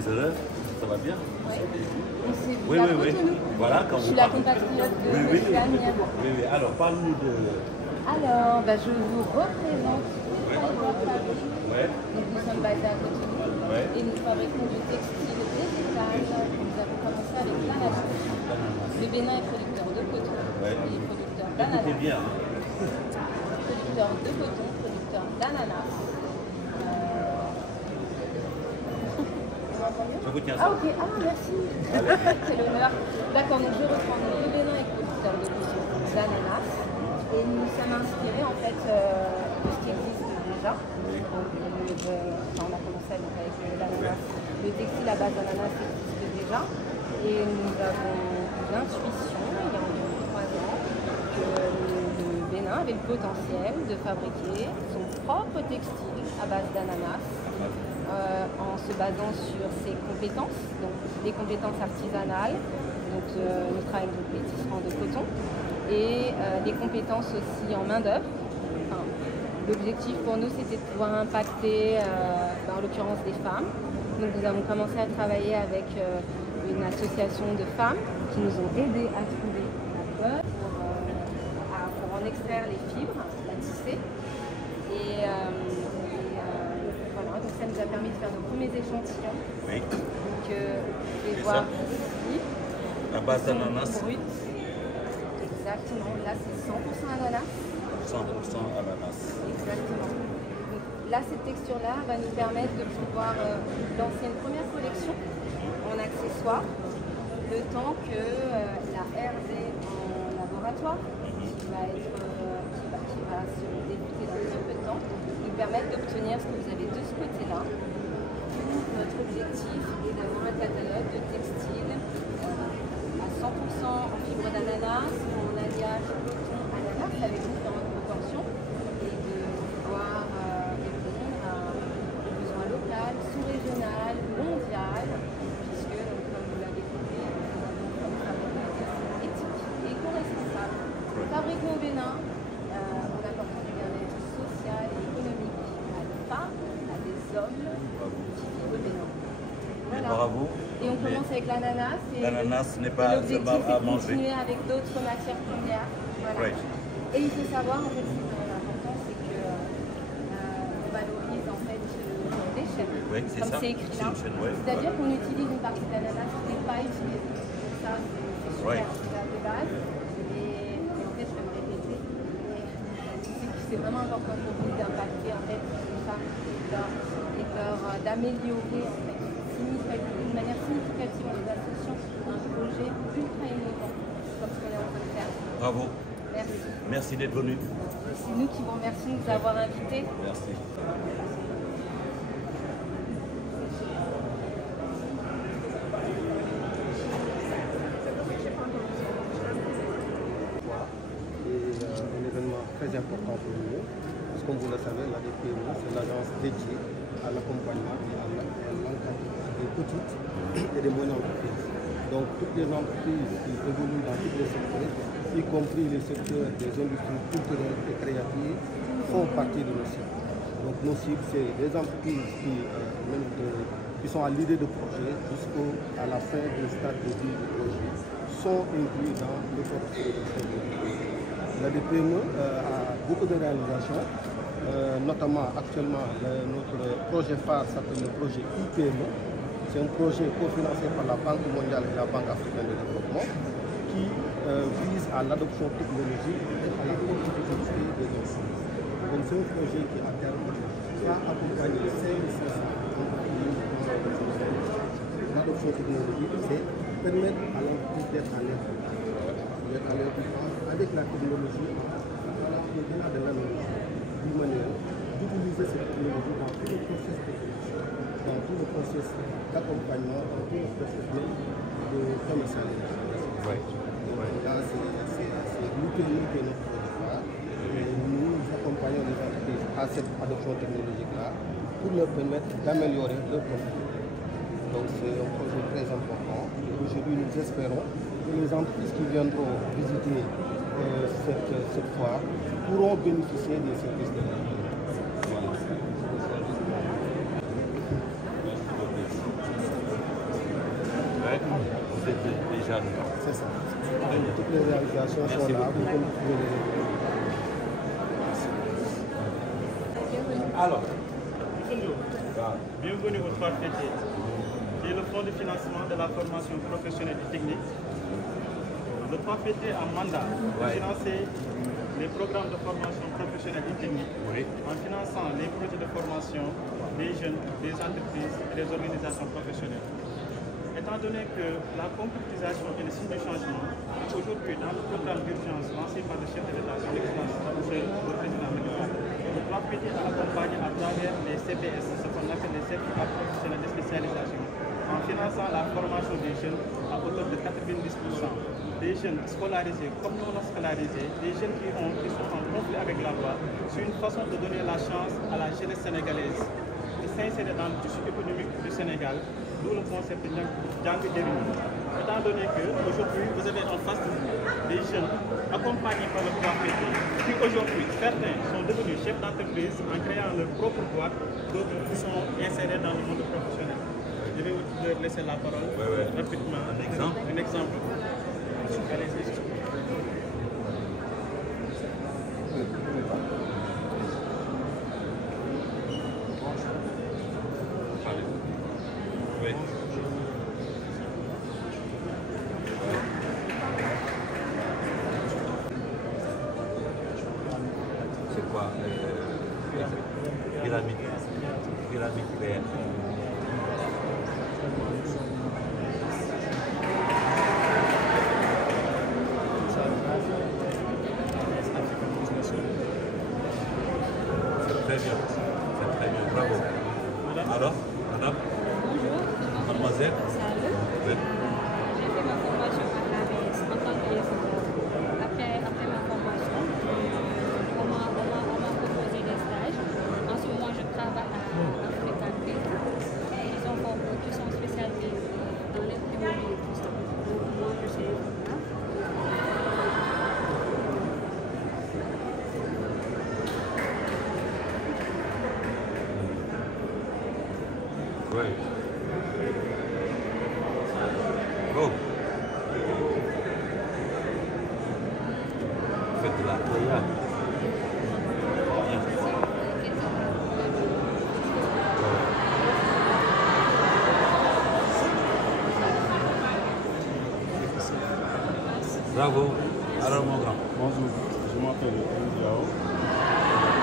très heureux. Ça va bien? On s'est vu Oui, à oui, oui. Cotonou. Voilà, quand Je vous suis la parlez. compatriote de Oui, oui. Monsieur Amiable. Oui, oui. Alors, parle-nous de... Alors, je vous représente Fiber Fabric. Ouais. Donc, nous sommes basés à Cotonou. Ouais. Et nous fabriquons du textile végétal. Nous avons commencé avec l'ananas. Le Bénin est producteur de coton. Ouais. Il est producteur Écoutez d'ananas. bien. Producteur de coton, producteur d'ananas. Je vous tiens ça. Ah ok, merci. C'est l'honneur. D'accord, donc je reprends. Le Bénin est producteur de coton d'ananas. Et nous sommes inspirés en fait de ce qui existe déjà. Donc, on a commencé avec l'ananas. Le textile à base d'ananas existe déjà. Et nous avons eu l'intuition, il y a environ 3 ans, que le Bénin avait le potentiel de fabriquer son propre textile à base d'ananas. En se basant sur ses compétences, donc des compétences artisanales, donc nous travaillons avec les tisserands de coton, et des compétences aussi en main-d'œuvre. Enfin, l'objectif pour nous, c'était de pouvoir impacter, en l'occurrence, des femmes. Donc nous avons commencé à travailler avec une association de femmes qui nous ont aidés à trouver la peur pour en extraire les fibres, la tisser. Et voilà, donc ça nous a permis de faire nos premiers échantillons. Oui. Donc, vous pouvez voir ici. À base d'ananas. Brut. Exactement. Là, c'est 100% ananas. 100% ananas. Exactement. Donc, là, cette texture-là va nous permettre de pouvoir lancer une première collection en accessoires, le temps que la R&D en laboratoire, qui va se débuter dans très peu de temps, nous permettre d'obtenir ce que vous avez de ce côté-là. Notre objectif est d'avoir un catalogue de textiles à 100% en fibre d'ananas, en alliage coton-ananas avec différentes proportions, et de pouvoir répondre à des besoins locaux, sous-régional, mondial, puisque, comme vous l'avez compris, nous avons fabriqué un textile éthique et éco-responsable, fabriqué au Bénin, en apportant du bien-être social et économique à des femmes, à des hommes qui vivent au Bénin. Voilà. Bravo. Et on commence avec l'ananas. L'ananas n'est pas l'objectif à est de manger. continuer avec d'autres matières premières. Voilà. Right. Et il faut savoir, en fait, ce qui est important, c'est que on valorise en fait le déchet, Oui, c'est comme ça. c'est écrit là. Ouais. C'est-à-dire qu'on utilise une partie de l'ananas qui n'est pas utilisée. Donc ça, c'est super, Ouais. c'est la base. Et en fait, je vais me répéter. C'est vraiment important pour vous d'impacter en fait les femmes et d'améliorer en fait, d'une manière significative en les associant à un projet ultra innovant comme ce qu'on est en train de faire. Bravo. Merci. Merci d'être venu. C'est nous qui vous remercions de nous avoir invités. Merci. Un événement très important pour nous, parce que comme vous le savez, la DPME, c'est l'agence dédiée à l'accompagnement et à l'encadrement des petites et des moyennes entreprises. Donc toutes les entreprises qui évoluent dans tous les secteurs, y compris les secteurs des industries culturelles et créatives, font partie de nos cibles. Donc nos cibles, c'est des entreprises qui sont à l'idée de projet jusqu'à la fin du stade de vie du projet, sont inclus dans le portefeuille de l'entreprise. La DPME a beaucoup de réalisations, notamment actuellement notre projet phare s'appelle le projet IPME. C'est un projet cofinancé par la Banque mondiale et la Banque africaine de développement qui vise à l'adoption technologique et à la compétitivité des entreprises. Donc c'est un projet qui à terme va accompagner 5500 entreprises dans l'adoption technologique, c'est permettre à l'entreprise d'être à l'aise. Avec la technologie, au-delà de l'analogie, d'une manière d'utiliser cette technologie dans tout le processus de production, dans tout le processus d'accompagnement, dans tout le processus de commercialisation. Donc là, c'est l'UPI qui est notre projet phare. Nous accompagnons les entreprises à cette adoption technologique-là pour leur permettre d'améliorer leur productivité. Donc c'est un projet très important. Aujourd'hui, nous espérons que les entreprises qui viendront visiter cette foire pourront bénéficier des services de l'entreprise. Voilà. les jeunes. C'est ça. Toutes les réalisations sont là, vous pouvez les voir. Alors, bienvenue au 3PT, qui est le fonds de financement de la formation professionnelle et technique. Le 3PT a mandat de financer les programmes de formation professionnelle et technique en finançant les projets de formation des jeunes, des entreprises et des organisations professionnelles. Étant donné que la concrétisation est le signe du changement, aujourd'hui, dans le programme d'urgence lancé par le chef de l'État, son Excellence, le président Macky Sall, le 3PT a accompagné à travers les CPS, ce qu'on appelle les certificats professionnels de spécialisation, en finançant la formation des jeunes à hauteur de 90%. Des jeunes scolarisés comme non scolarisés, des jeunes qui sont en conflit avec la loi, c'est une façon de donner la chance à la jeunesse sénégalaise de s'insérer dans le tissu économique du Sénégal, d'où le concept de Django Dérinu. Étant donné qu'aujourd'hui, vous avez en face de vous des jeunes accompagnés par le 3PT, qui aujourd'hui, certains sont devenus chefs d'entreprise en créant leur propre boîte, d'autres sont insérés dans le monde professionnel. Je vais vous laisser la parole rapidement. Un exemple. Un exemple. C'est quoi pyramide verte. C'est très bien, bravo. Alors, madame? Bonjour, Mademoiselle? Oui. j'ai fait ma formation à l'ABS en tant qu'élève. Après ma formation, on m'a proposé des stages. En ce moment, je travaille à African Grid. Ils sont spécialisés dans les théories et tout ça. Donc, moi, je suis là. Oui. Oh. Faites de la Toya. Bravo. Alors mon grand. Bonjour, je m'appelle Diao.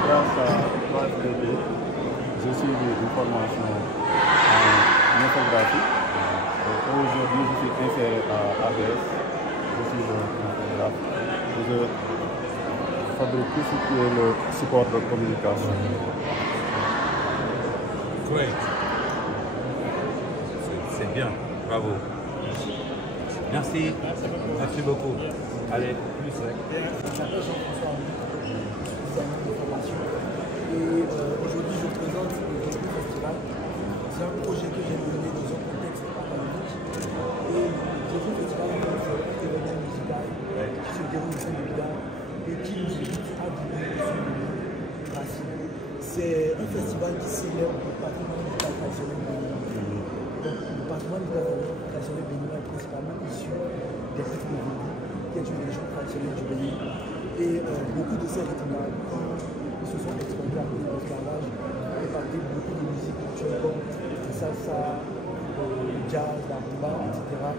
Grâce à 3FDB, j'ai suivi une formation en infographie. Aujourd'hui, je suis inséré à ABS. Je suis un infographe. Je fabrique tout ce qui est le support de communication. Great. C'est bien. Bravo. Merci. Merci beaucoup. Allez, plus. Je m'appelle Jean-François Henry, je suis designer de formation et aujourd'hui je présente le Dérinu Festival. C'est un projet que j'ai mené dans un contexte académique et le Dérinu Festival est un événement musical qui se déroule au sein de l'IDA et qui nous invite à vivre de son racine. C'est un festival qui célèbre le patrimoine musical traditionnel béninois. Donc le patrimoine musical traditionnel béninois est principalement issu des rythmes de Vodou, qui est une région traditionnelle du Bénin. Et beaucoup de ces rythmes-là, ils se sont exportés à cause de l'esclavage, impacté beaucoup de musiques culturelles comme le salsa, le jazz, la rumba, etc.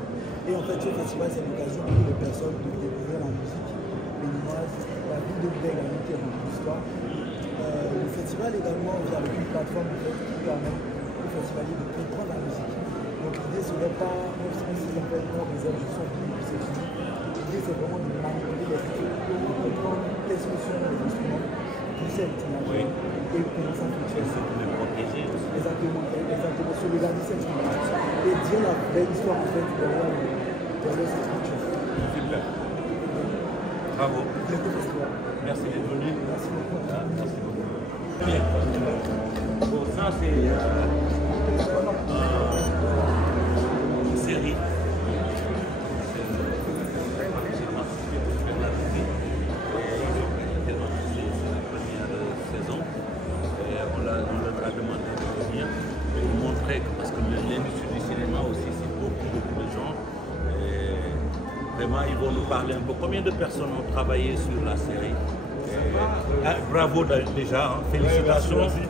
Et en fait, ce festival, c'est l'occasion pour les personnes de découvrir la musique béninoise, la ville de Bouddha également qui est remplie d'histoire. Le festival également vient avec une plateforme qui permet aux festivaliers de comprendre la musique. Donc l'idée, ce n'est pas, même si ça s'appelle des œuvres de son pays, c'est fini. L'idée, c'est vraiment de manipuler les rythmes, de comprendre quels sont les instruments, d'où c'est l'itinéraire et comment ça fonctionne. C'est de protéger aussi. Exactement, sauvegarder cette culture et dire la belle histoire en fait derrière cette culture. Super. Bravo. Merci d'être venu. Merci beaucoup. Merci beaucoup. Bien. Bon, ça c'est une série. On leur a demandé de venir et de montrer que, parce que l'industrie du cinéma aussi, c'est beaucoup de gens. Et Vraiment, ils vont nous parler un peu. Combien de personnes ont travaillé sur la série? Bravo déjà, hein. Félicitations. Merci.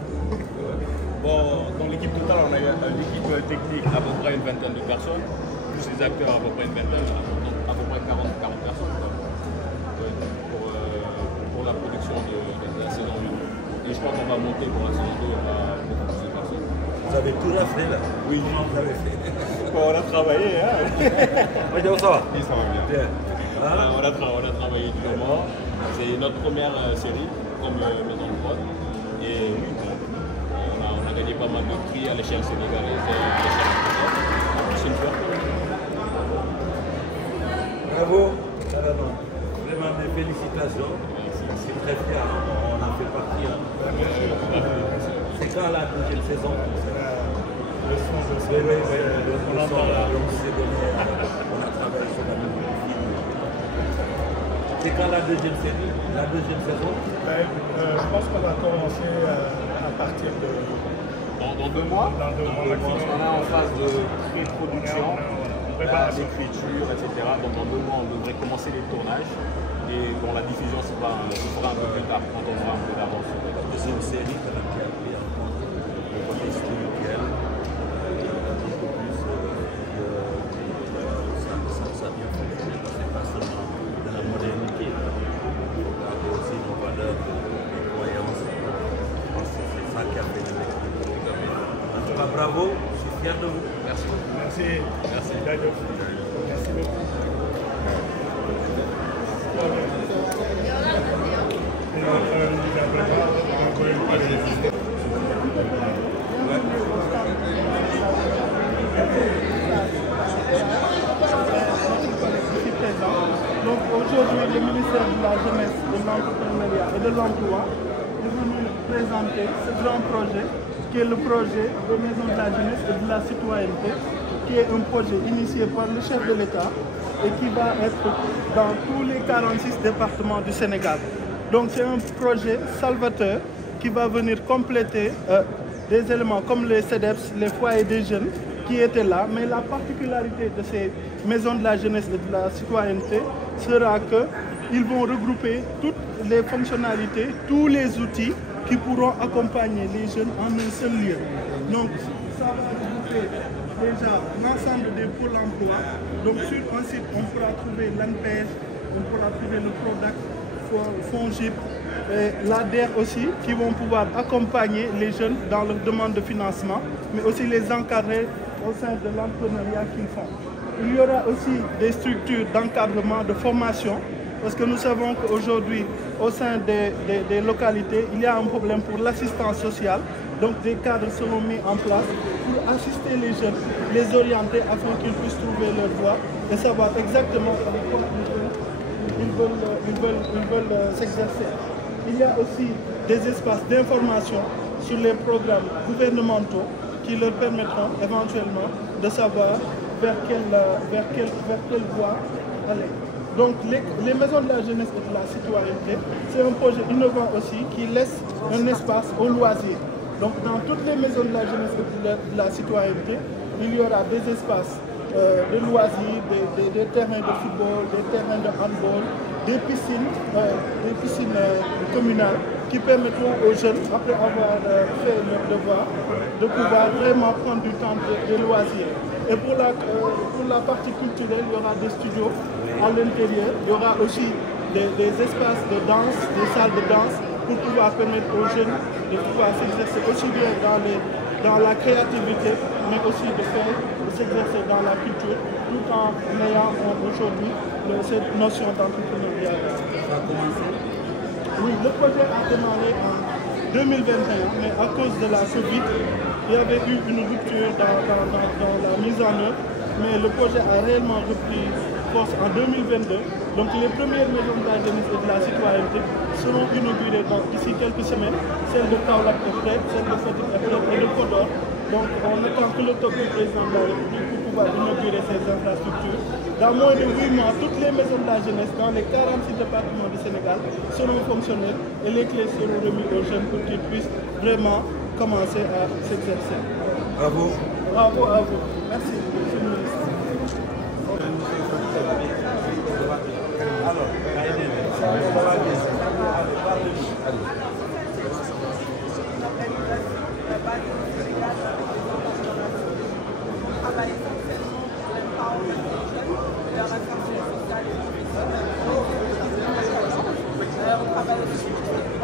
Bon, dans l'équipe totale, on a l'équipe technique à peu près une vingtaine de personnes, plus les acteurs à peu près une vingtaine, à peu près 40 personnes pour la production de la saison 1. Et je crois qu'on va monter pour la saison 2, on va beaucoup plus de personnes. Vous avez tout raflé là? Oui, vous avez fait. Bon, on a travaillé, hein. Ça va? Oui, ça va bien. Bien. On a travaillé durement. C'est notre première série comme maison de prod. Et oui, on a gagné pas mal de prix à l'échelle sénégalaise et à l'échelle internationale. C'est une fierté. Bravo. Vraiment mes félicitations. C'est très fier, hein. On en fait partie. Hein. C'est quand la deuxième saison? Le son de ce on entend là. On a travaillé sur la nouvelle film. C'est quand la deuxième série? La deuxième saison? Je pense qu'on va commencer à partir de... Dans 2 mois. Dans 2 mois. On est en phase de pré-production, l'écriture, etc. Donc dans 2 mois, on devrait commencer les tournages. Et bon, la diffusion se fera un peu plus tard, quand on aura un peu d'avance. C'est une série qui a pris en compte le côté spirituel, un peu plus, ça a bien fonctionné, c'est pas seulement de la modernité, il faut garder aussi nos valeurs, nos croyances. Je pense que c'est ça qui a fait l'équilibre. En tout cas, bravo, je suis fier de vous. Merci. Merci. Merci. Merci beaucoup. Donc aujourd'hui, le ministère de la Jeunesse, de l'Entrepreneuriat et de l'Emploi est venu présenter ce grand projet qui est le projet des maisons de la jeunesse et de la citoyenneté, qui est un projet initié par le chef de l'État et qui va être dans tous les 46 départements du Sénégal. Donc c'est un projet salvateur qui va venir compléter des éléments comme les CEDEPS, les foyers des jeunes qui étaient là. Mais la particularité de ces maisons de la jeunesse et de la citoyenneté sera qu'ils vont regrouper toutes les fonctionnalités, tous les outils qui pourront accompagner les jeunes en un seul lieu. Donc ça va regrouper déjà l'ensemble des pôles emploi. Donc sur un site, on pourra trouver l'ANPEJ, on pourra trouver le PRODAC, FONGIP, et l'ADER aussi, qui vont pouvoir accompagner les jeunes dans leur demande de financement, mais aussi les encadrer au sein de l'entrepreneuriat qu'ils font. Il y aura aussi des structures d'encadrement, de formation, parce que nous savons qu'aujourd'hui, au sein des localités, il y a un problème pour l'assistance sociale. Donc des cadres seront mis en place pour assister les jeunes, les orienter afin qu'ils puissent trouver leur voie et savoir exactement avec quoi ils veulent s'exercer. Il y a aussi des espaces d'information sur les programmes gouvernementaux qui leur permettront éventuellement de savoir vers quelle voie aller. Donc les maisons de la jeunesse et de la citoyenneté, c'est un projet innovant aussi qui laisse un espace au loisir. Donc dans toutes les maisons de la jeunesse et de la citoyenneté, il y aura des espaces de loisirs, des terrains de football, des terrains de handball, des piscines communales qui permettront aux jeunes, après avoir fait leur devoir, de pouvoir vraiment prendre du temps de loisirs. Et pour la partie culturelle, il y aura des studios à l'intérieur. Il y aura aussi des espaces de danse, des salles de danse pour pouvoir permettre aux jeunes de pouvoir s'exercer aussi bien dans la créativité, mais aussi de s'exercer dans la culture, tout en ayant aujourd'hui cette notion d'entrepreneuriat. Ça a commencé? Oui, le projet a démarré en 2021, mais à cause de la Covid, il y avait eu une rupture dans la mise en œuvre, mais le projet a réellement repris force en 2022. Donc les premières maisons de la jeunesse et de la citoyenneté seront inaugurées d'ici quelques semaines, celle de Kaolack est prête, celle de Fatick est prête et de Podor. Donc on attend que le top du président de la République pour pouvoir inaugurer ces infrastructures. Dans moins de 8 mois, toutes les maisons de la jeunesse dans les 46 départements du Sénégal seront fonctionnelles et les clés seront remises aux jeunes pour qu'ils puissent vraiment commencer à s'exercer. Bravo. Bravo à vous. Merci, monsieur le ministre.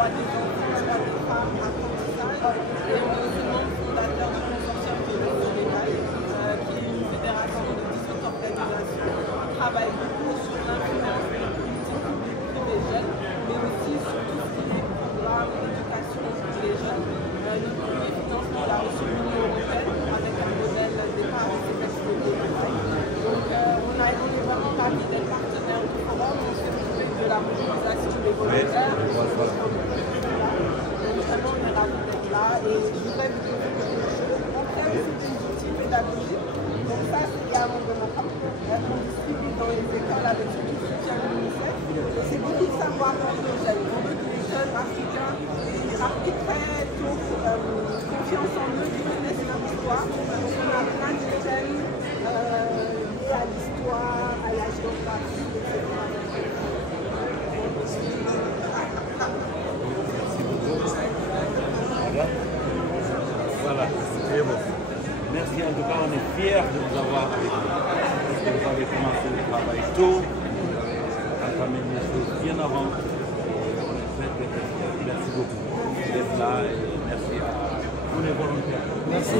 droits des enfants, droits des femmes, apprentissage. Et on est aussi membre fondateur du consortium qui est le Sénégal, qui est une fédération de 18 organisations qui travaille beaucoup sur l'influence des politiques publiques pour les jeunes, mais aussi sur tout ce qui est programme d'éducation pour les jeunes. Notre premier financement l'a reçu l'Union européenne avec un modèle départ de ces textes de travail. Donc on est vraiment ravis d'être partenaire du forum, on s'occupe de la mobilisation des volontaires. Vraiment on est ravis d'être là et je voudrais vous dire quelque chose. Mon thème c'est des outils pédagogiques. Donc ça c'est également de mon parcours. On distribue dans les écoles avec surtout le soutien de l'UNICEF. Et c'est beaucoup de savoir pour nos jeunes. On veut que les jeunes africains apprennent très tôt confiance en eux, qu'ils connaissent leur histoire. Donc on a plein de thèmes liés à l'histoire, à la géographie, etc. Voilà, c'est bon. Merci, en tout cas, on est fiers de vous avoir avec nous. Parce que vous avez commencé le travail tôt, entamé les choses bien avant. On est très, très, très. Merci beaucoup d'être là et merci à tous les volontaires. Merci.